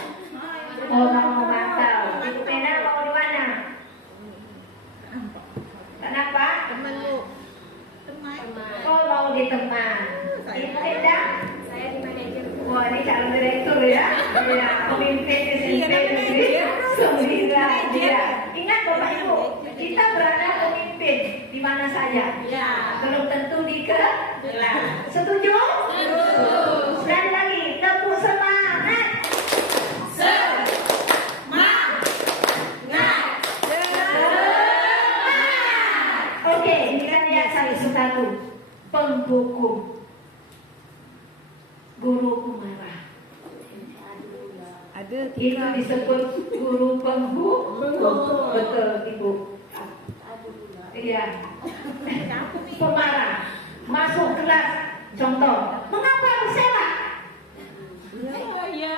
Oh, mau memantau. Ibu Vera mau di mana? Kenapa? Teman, Bu. Teman. Oh, mau di teman. Ibu Enda? Saya di manajer. Wah, ini calon direktur ya. Iya, pemimpin SMP negeri 9. Iya. Ingat Bapak Ibu, kita berada pemimpin di mana saja. Ya. Belum tentu di kelas. Setuju? Sekali lagi, tepuk semangat. Oke, ini kan lihat satu-satu. Penghukum. Guru marah. Ada Itu disebut guru penghukum. Betul, Ibu. Iya. Pemarah. Masuk kelas. Contoh. Mengapa berselak?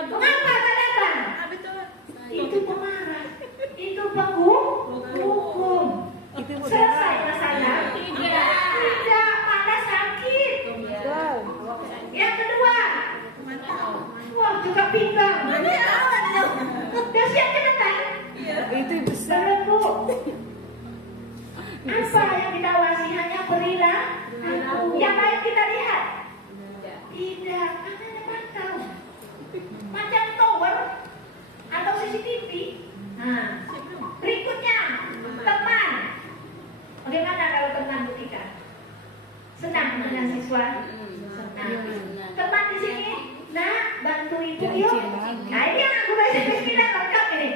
Mengapa tak datang? Itu pemarah. Itu penghukum. Selesai masalah? Tidak, pada sakit. Yang kedua. Wah, juga pinggang. Udah siap kan datang? itu besar. Belum, Bu. Apa yang kita awasi? Hanya perilaku. Yang lain kita lihat? Tidak, hanya pantau. Macam tower atau CCTV. Nah, berikutnya teman. Bagaimana kalau teman, Bu Tika? Senang dengan siswa? Senang. Teman di sini, nak bantu ibu yuk. Nah, ini yang aku SMS kita lengkap ini.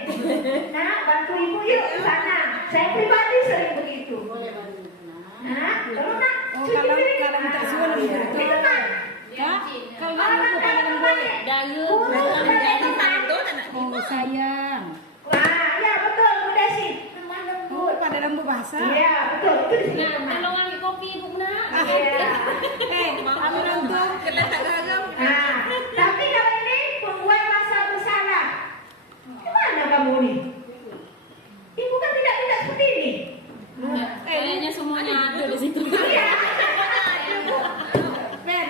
Nak bantu ibu yuk ke sana. Saya pribadi sering begitu. Nah, terus nak cuci piring. Kalau minta suruh Ini teman. Ya, kalau Orang nak kan teman ya. Guru sebagai teman. Oh, sayang. Wah, ya betul Bu Desi. Teman lembut. Pada lembu basah. Iya, betul. Itu di sini teman. Tolongan kopi Ibu nak. Iya. Antum kena tak ragam. Nah, tapi kalau ini membuat rasa bersalah. Gimana kamu nih? Ibu kan tidak seperti ini. Kayaknya semuanya ada di situ. Iya. Iya,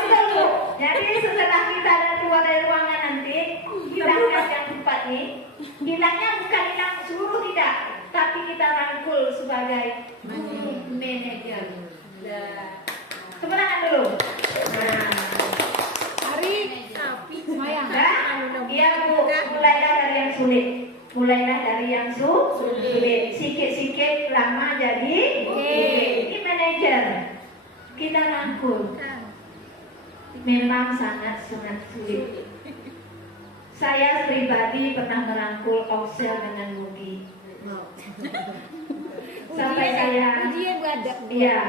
betul, Bu. Jadi setelah kita ada keluar dari ruangan nanti, hilangkan yang tempat nih. Hilangnya bukan hilang seluruh tidak, tapi kita rangkul sebagai manajer. Tepuk tangan dulu. Nah. Iya, Bu. Mulailah dari yang sulit. Mulailah dari yang sulit. Sikit-sikit lama jadi ini manajer. Kita rangkul. Memang sangat sulit. Saya pribadi pernah merangkul Oxel dengan Mugi. Sampai saya, iya,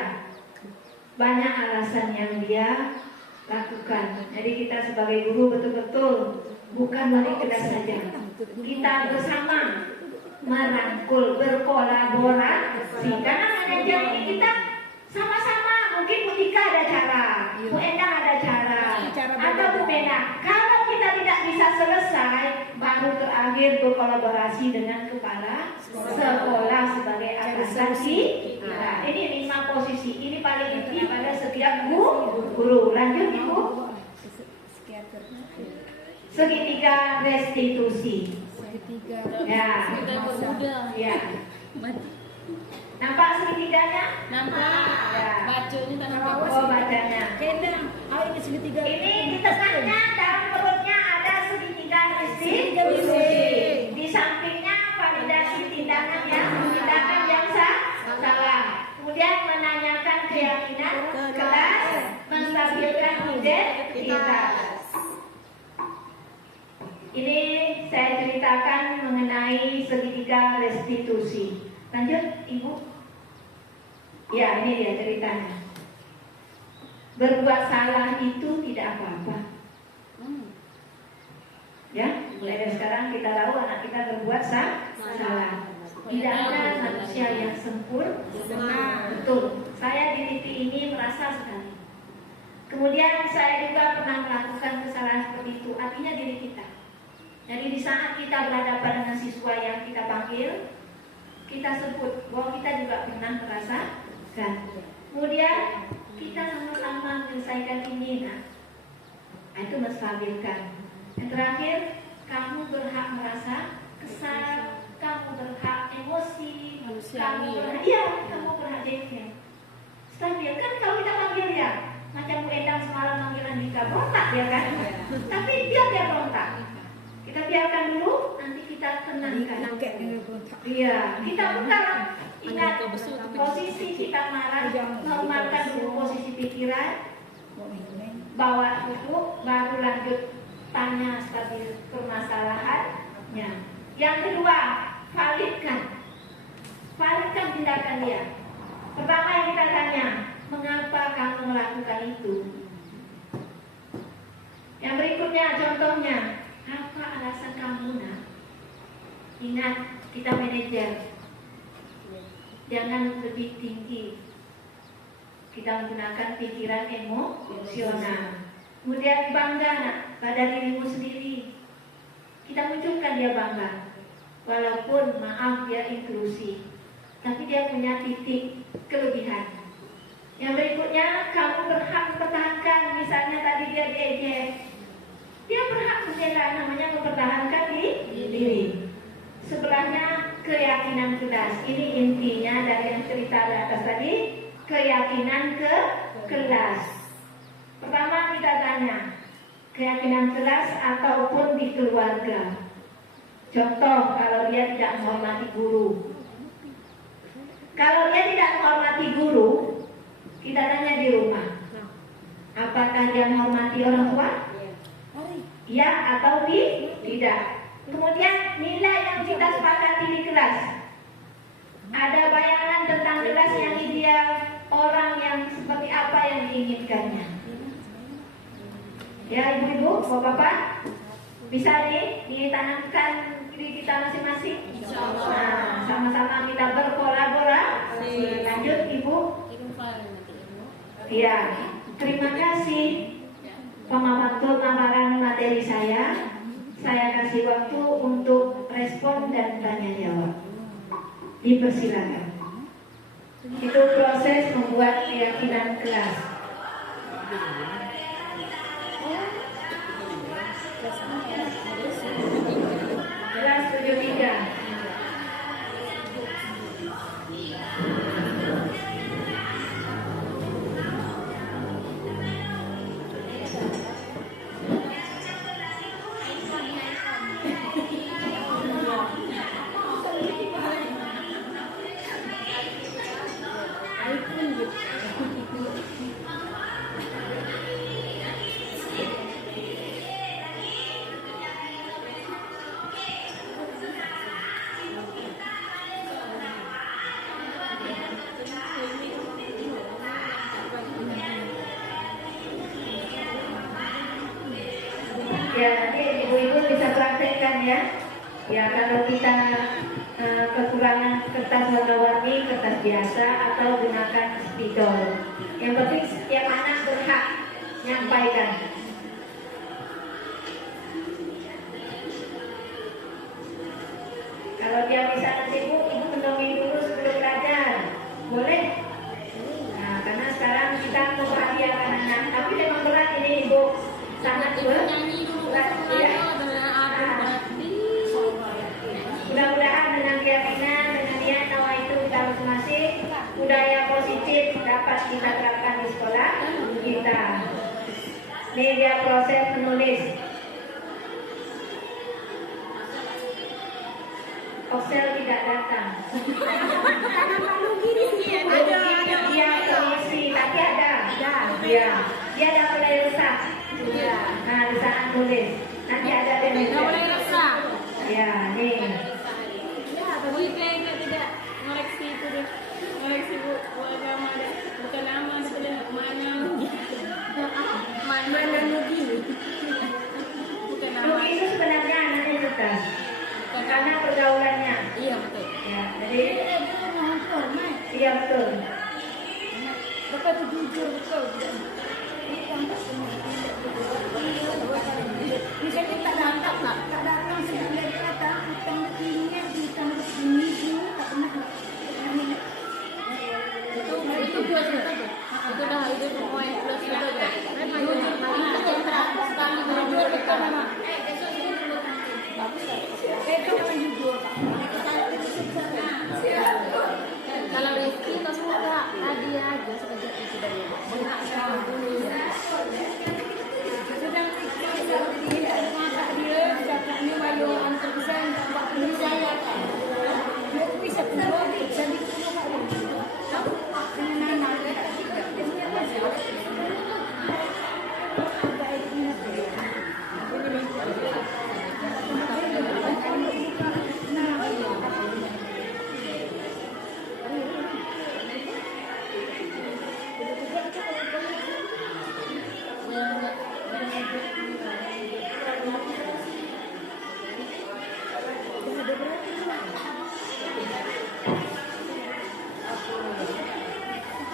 banyak alasan yang dia lakukan. Jadi kita sebagai guru betul-betul bukan wali kelas saja. Kita bersama merangkul, berkolaborasi. Karena manajer ini kita sama-sama. Mungkin Bu Tika ada cara, Bu Endang ada cara, atau Bu Mena. Kalau kita tidak bisa selesai, baru terakhir berkolaborasi dengan kepala sekolah sebagai atasan kita. Ini 5 posisi. Ini paling inti pada setiap guru. Lanjut Ibu. Segitiga restitusi. Ya. Ya. Nampak segitiganya? Nampak. Ya. Bacanya tak nampak. Oh, bacanya. Ini di tengahnya dalam perutnya ada segitiga restitusi. Di sampingnya validasi tindakan yang salah. Kemudian menanyakan keyakinan kelas, menstabilkan identitas. Ini saya ceritakan mengenai segitiga restitusi. Lanjut, Ibu. Ya, ini dia ceritanya. Berbuat salah itu tidak apa-apa. Ya, mulai dari sekarang kita tahu anak kita berbuat salah. Tidak ada manusia yang sempurna. Betul. Saya di TV ini merasa sekali. Kemudian saya juga pernah melakukan kesalahan seperti itu. Artinya diri kita. Jadi di saat kita berhadapan dengan siswa yang kita panggil, kita sebut bahwa kita juga pernah merasakan. Kemudian kita sama-sama menyelesaikan ini. Nah, itu menstabilkan. Yang terakhir, kamu berhak merasa kesal, kamu berhak emosi, kamu berhak jengkel. Stabil kan kalau kita panggil dia, macam Bu Endang semalam manggil Andika, berontak dia kan? Tapi dia berontak. Kita biarkan dulu, nanti kita tenangkan. Iya, kita bukan ingat posisi kita marah, normalkan dulu posisi pikiran, bawa duduk, baru lanjut tanya stabil permasalahannya. Yang kedua, validkan tindakan dia. Pertama yang kita tanya, mengapa kamu melakukan itu? Yang berikutnya, contohnya, apa alasan kamu nak? Ingat, kita manajer. Jangan lebih tinggi. Kita menggunakan pikiran emosional. Kemudian bangga nak pada dirimu sendiri. Kita munculkan dia bangga. Walaupun maaf dia inklusi, tapi dia punya titik kelebihan. Yang berikutnya, kamu berhak mempertahankan. Misalnya tadi dia diejek, dia berhak membela, namanya mempertahankan diri. Sebelahnya keyakinan kelas. Ini intinya dari yang cerita di atas tadi, keyakinan ke kelas. Pertama kita tanya, keyakinan kelas ataupun di keluarga. Contoh, kalau dia tidak menghormati guru. Kalau dia tidak menghormati guru, kita tanya di rumah, apakah dia menghormati orang tua? Ya atau tidak. Kemudian nilai yang kita sepakati di kelas. Ada bayangan tentang kelas yang ideal, orang yang seperti apa yang diinginkannya. Ya ibu-ibu, bapak-bapak, bisa ditanamkan diri kita masing-masing? Nah, sama-sama kita berkolaborasi. Lanjut Ibu. Ya, terima kasih pemaparan materi saya. Saya kasih waktu untuk respon dan tanya jawab. Dipersilakan. Itu proses membuat keyakinan kelas. Kelas 73. Ya, nanti ibu-ibu bisa praktekkan ya. Ya, kalau kita kekurangan kertas warna-warni, kertas biasa atau gunakan spidol. Yang penting setiap anak berhak menyampaikan. Kalau dia bisa nanti ibu mendongeng dulu sebelum belajar, boleh? Nah, karena sekarang kita membahagiakan anak, tapi memang berat ini ibu, sangat berat. Ya. Mudah-mudahan dengan keyakinan, dengan niat nawa itu kita masing-masing, budaya positif dapat kita terapkan di sekolah kita. Ini dia proses menulis. Oksel tidak datang. Dia komisi, tapi ada. Ya, dia ada mulai rusak. Nah, di saat tulis nanti ada yang ya, nih. Ya, tapi kayak tidak ngoreksi itu deh. Ngoreksi bu agama deh. Bukan nama, betul mana. Mana Nugi. Bukan nama. Nugi itu sebenarnya anaknya cerdas. Karena pergaulannya. Iya betul. Ya, jadi iya betul. Bapak tuh jujur betul. Misalnya tak datang lah, tak datang sebelum kata utang begini, utang begini, tak pernah. Itu dua cerita tu. Itu dah itu poin plus itu aja. Jujur sekali jujur kita memang. Besok ini dulu nanti. Bagus tak? Itu memang jujur. Kalau Rizky kau semua tak hadiah aja sekejap itu dari benak sekarang dulu. Sedang dia cakapnya malu antar pesan tak beli saya kan. Dia bisa keluar jadi dengan anak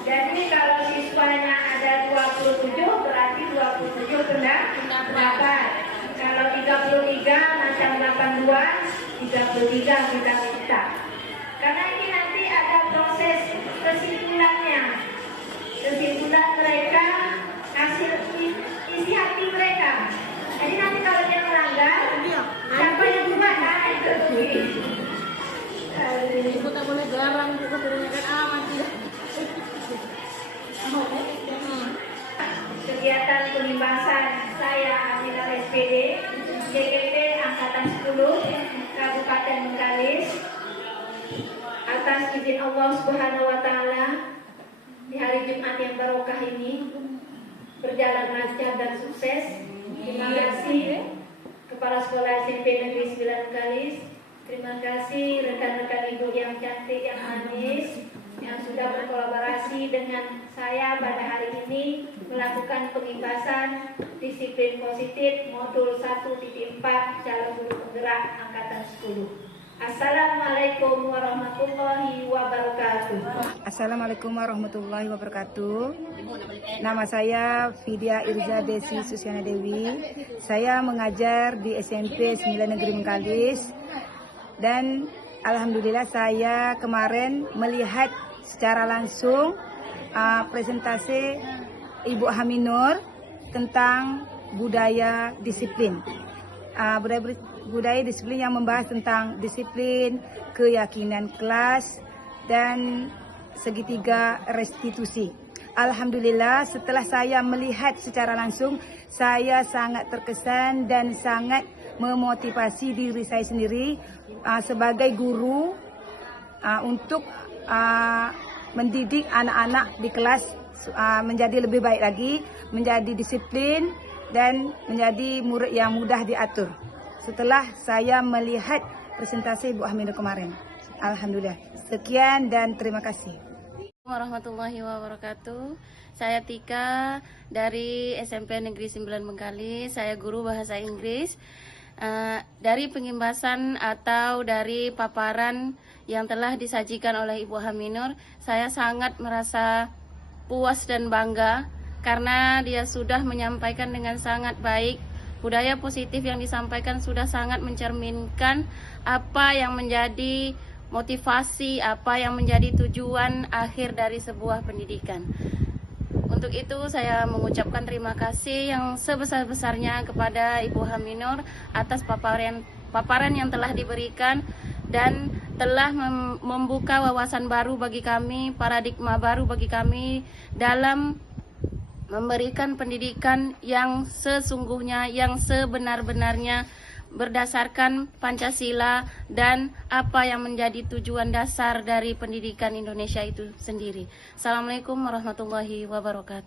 jadi kalau siswanya ada 27 berarti 27 pendapat. Kalau 33 macam 82, 33 kita minta. Karena ini nanti ada proses kesimpulannya. Kesimpulan mereka, hasil isi hati mereka. Jadi nanti kalau dia melanggar, siapa yang buat? Nah, itu rugi. Ibu tak boleh garang juga kan aman tidak. Kegiatan penimbasan saya Aminah SPD JGP Angkatan 10 Kabupaten Bengkalis atas izin Allah Subhanahu wa Ta'ala di hari Jumat yang barokah ini berjalan lancar dan sukses. Terima kasih Kepala Sekolah SMP Negeri 9 Bengkalis. Terima kasih rekan-rekan ibu yang cantik, yang manis. yang sudah berkolaborasi dengan saya pada hari ini melakukan pengimbasan disiplin positif modul 1.4 calon guru penggerak angkatan 10. Assalamualaikum warahmatullahi wabarakatuh. Assalamualaikum warahmatullahi wabarakatuh. Nama saya Vidya Irza Desi Susiana Dewi. Saya mengajar di SMP 9 Negeri Mengkalis. Dan alhamdulillah saya kemarin melihat secara langsung presentasi Ibu Haminur tentang budaya disiplin. Budaya disiplin yang membahas tentang disiplin, keyakinan kelas, dan segitiga restitusi. Alhamdulillah setelah saya melihat secara langsung, saya sangat terkesan dan sangat memotivasi diri saya sendiri sebagai guru untuk mendidik anak-anak di kelas menjadi lebih baik lagi, menjadi disiplin, dan menjadi murid yang mudah diatur. Setelah saya melihat presentasi Ibu Haminur kemarin. Alhamdulillah. Sekian dan terima kasih. Warahmatullahi wabarakatuh. Saya Tika dari SMP Negeri 9 Bengkalis. Saya guru bahasa Inggris. Dari pengimbasan atau dari paparan yang telah disajikan oleh Ibu Haminur, saya sangat merasa puas dan bangga karena dia sudah menyampaikan dengan sangat baik. Budaya positif yang disampaikan sudah sangat mencerminkan apa yang menjadi motivasi, apa yang menjadi tujuan akhir dari sebuah pendidikan. Untuk itu saya mengucapkan terima kasih yang sebesar-besarnya kepada Ibu Haminur atas paparan yang telah diberikan dan telah membuka wawasan baru bagi kami, paradigma baru bagi kami dalam memberikan pendidikan yang sesungguhnya, yang sebenar-benarnya berdasarkan Pancasila dan apa yang menjadi tujuan dasar dari pendidikan Indonesia itu sendiri. Assalamualaikum warahmatullahi wabarakatuh.